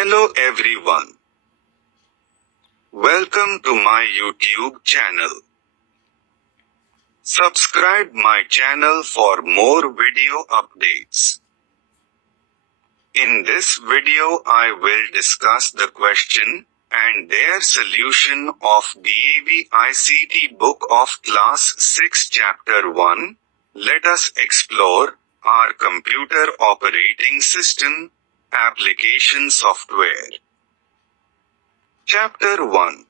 Hello everyone. Welcome to my YouTube channel. Subscribe my channel for more video updates. In this video I will discuss the question and their solution of DAV Book of Class 6 Chapter 1. Let us explore our computer operating system, application software. Chapter 1.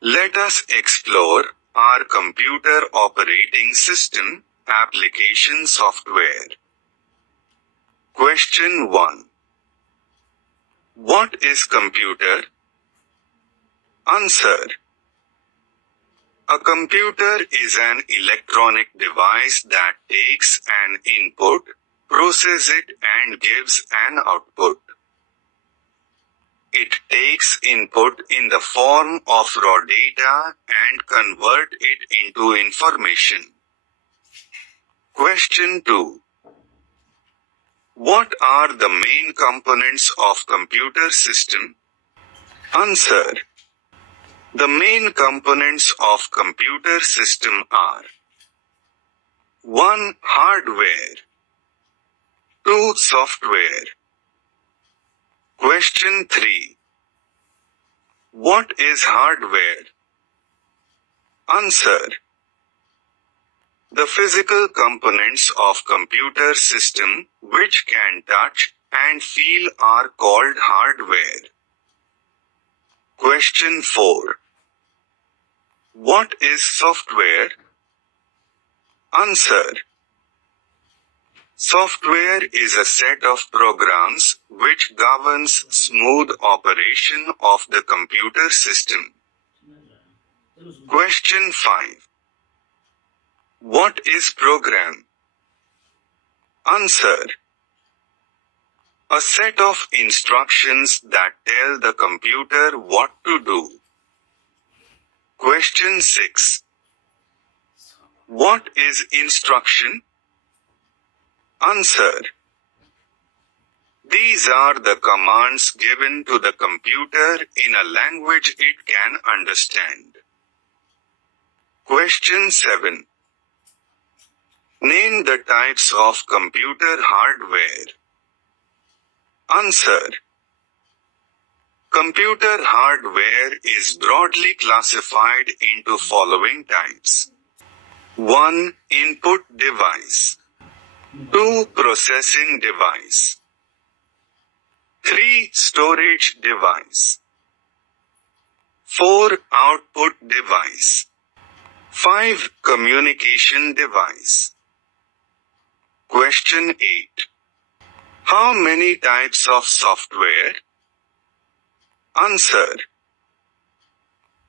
Let us explore our computer operating system, application software. Question 1. What is computer? Answer. A computer is an electronic device that takes an input, processes it and gives an output. It takes input in the form of raw data and convert it into information. Question 2. What are the main components of computer system? Answer. The main components of computer system are 1. Hardware. 2. Software. Question 3. What is hardware? Answer. The physical components of computer system which can touch and feel are called hardware. Question 4. What is software? Answer. Software is a set of programs which governs smooth operation of the computer system. Question 5. What is program? Answer. A set of instructions that tell the computer what to do. Question 6. What is instruction? Answer. These are the commands given to the computer in a language it can understand. Question 7. Name the types of computer hardware. Answer. Computer hardware is broadly classified into following types. 1. Input device. 2. Processing device. 3. Storage device. 4. Output device. 5. Communication device. Question 8. How many types of software? Answer.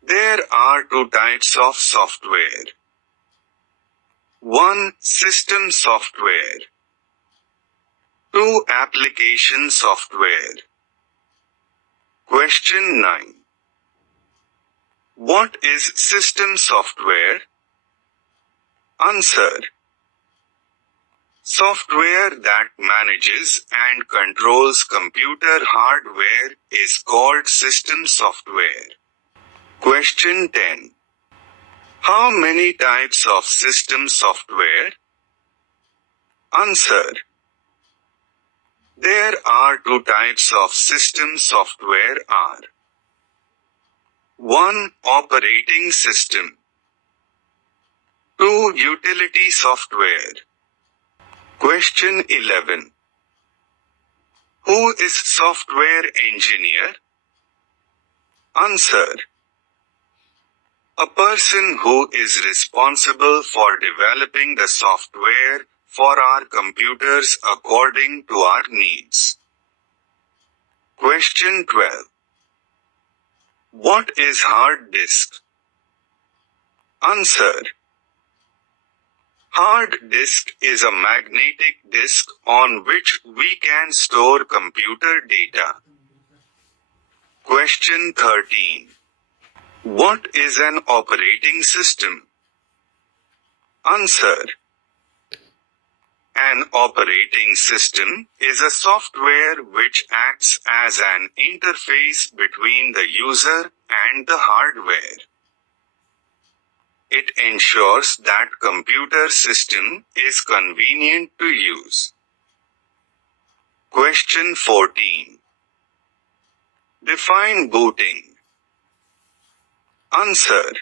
There are 2 types of software. 1. System software. 2. Application software. Question 9. What is system software? Answer. Software that manages and controls computer hardware is called system software. Question 10. How many types of system software? Answer. There are 2 types of system software are 1. Operating system. 2. Utility software. Question 11. Who is software engineer? Answer. A person who is responsible for developing the software for our computers according to our needs. Question 12. What is hard disk? Answer. Hard disk is a magnetic disk on which we can store computer data. Question 13. What is an operating system? Answer. An operating system is a software which acts as an interface between the user and the hardware. It ensures that computer system is convenient to use. Question 14. Define booting. Answer.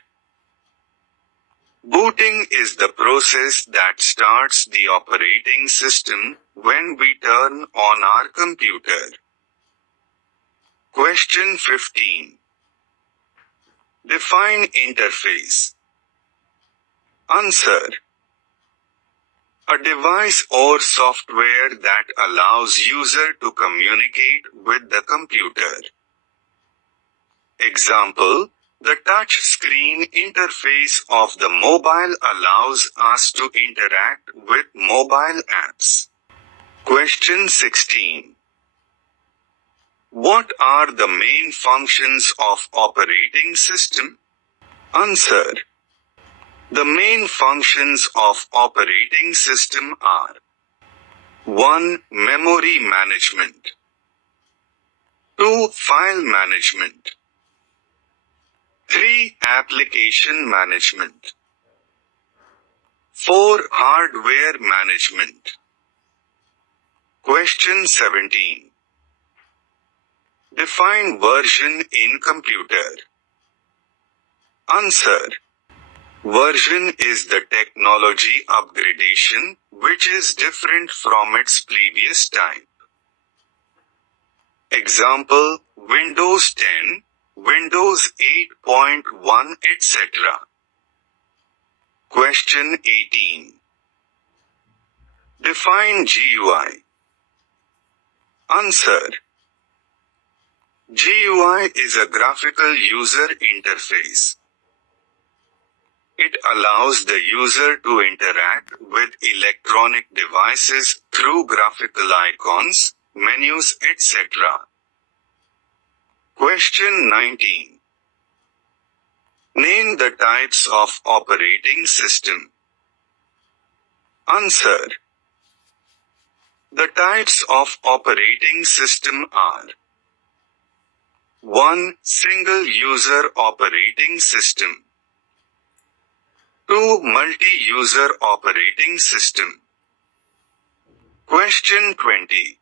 Booting is the process that starts the operating system when we turn on our computer. Question 15. Define interface. Answer. A device or software that allows user to communicate with the computer. Example, the touch screen interface of the mobile allows us to interact with mobile apps. Question 16. What are the main functions of operating system? Answer. The main functions of operating system are 1. Memory management. 2. File management. 3. Application management. 4. Hardware management. Question 17. Define version in computer. Answer. Version is the technology upgradation which is different from its previous type. Example, Windows 10, Windows 8.1 etc. Question 18. Define GUI. Answer. GUI is a graphical user interface. It allows the user to interact with electronic devices through graphical icons, menus, etc. Question 19. Name the types of operating system. Answer. The types of operating system are 1. Single user operating system. 2. Multi-user operating system. Question 20.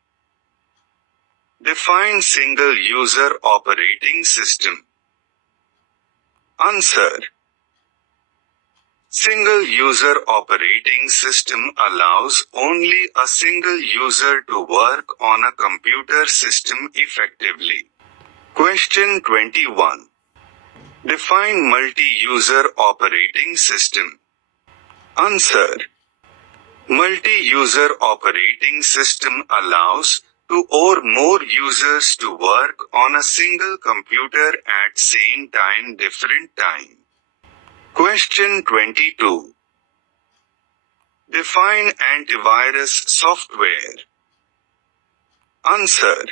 Define single user operating system. Answer. Single user operating system allows only a single user to work on a computer system effectively. Question 21. Define multi-user operating system. Answer. Multi-user operating system allows two or more users to work on a single computer at same time different time. Question 22. Define antivirus software. Answer.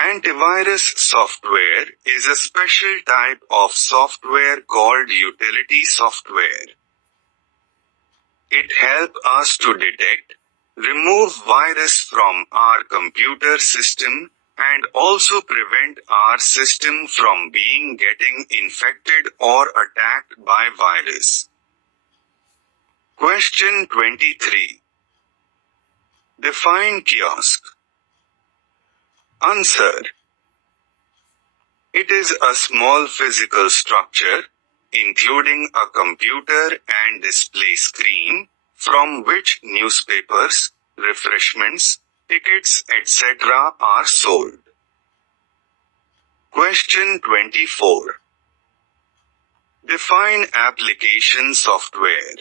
Antivirus software is a special type of software called utility software. It helps us to detect, remove virus from our computer system, and also prevent our system from getting infected or attacked by virus. Question 23. Define kiosk. Answer. It is a small physical structure, including a computer and display screen, from which newspapers, refreshments, tickets, etc. are sold. Question 24. Define application software.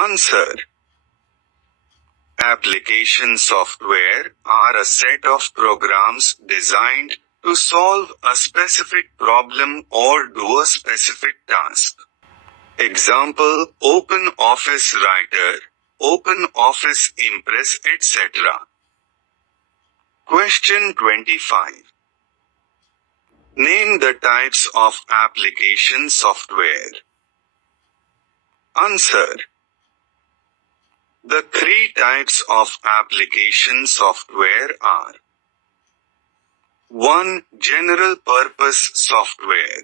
Answer. Application software are a set of programs designed to solve a specific problem or do a specific task. Example, Open Office Writer, Open Office Impress, etc. Question 25. Name the types of application software. Answer. The three types of application software are: 1. General purpose software.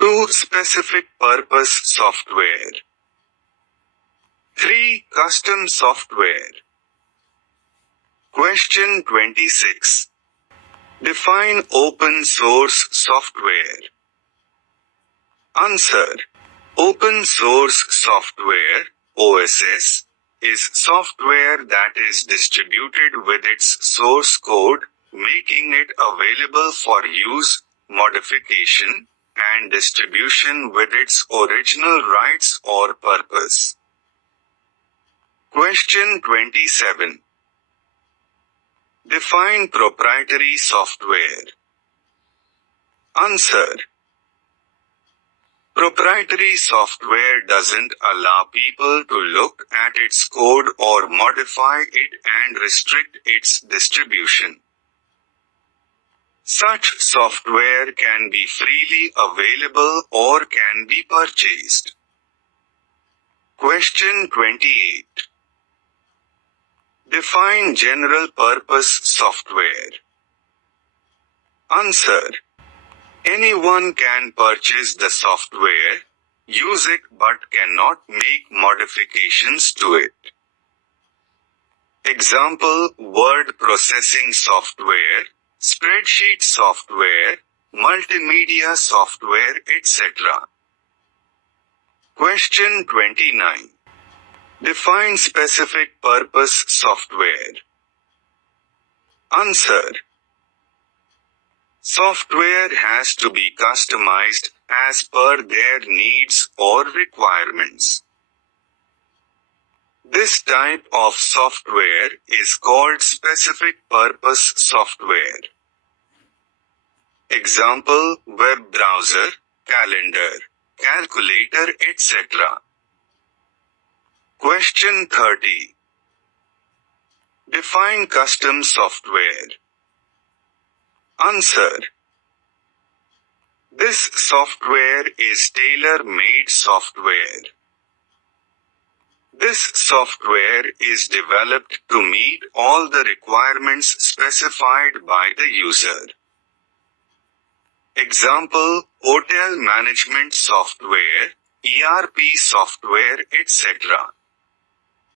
2. Specific purpose software. 3. Custom software. Question 26. Define open source software. Answer. Open source software, OSS, is software that is distributed with its source code, making it available for use, modification, and distribution with its original rights or purpose. Question 27. Define proprietary software. Answer. Proprietary software doesn't allow people to look at its code or modify it and restrict its distribution. Such software can be freely available or can be purchased. Question 28. Define general purpose software. Answer. Anyone can purchase the software, use it but cannot make modifications to it. Example: word processing software, spreadsheet software, multimedia software, etc. Question 29. Define specific purpose software. Answer. Software has to be customized as per their needs or requirements. This type of software is called specific purpose software. Example: web browser, calendar, calculator, etc. Question 30. Define custom software. Answer. This software is tailor-made software. This software is developed to meet all the requirements specified by the user. Example: hotel management software, ERP software, etc.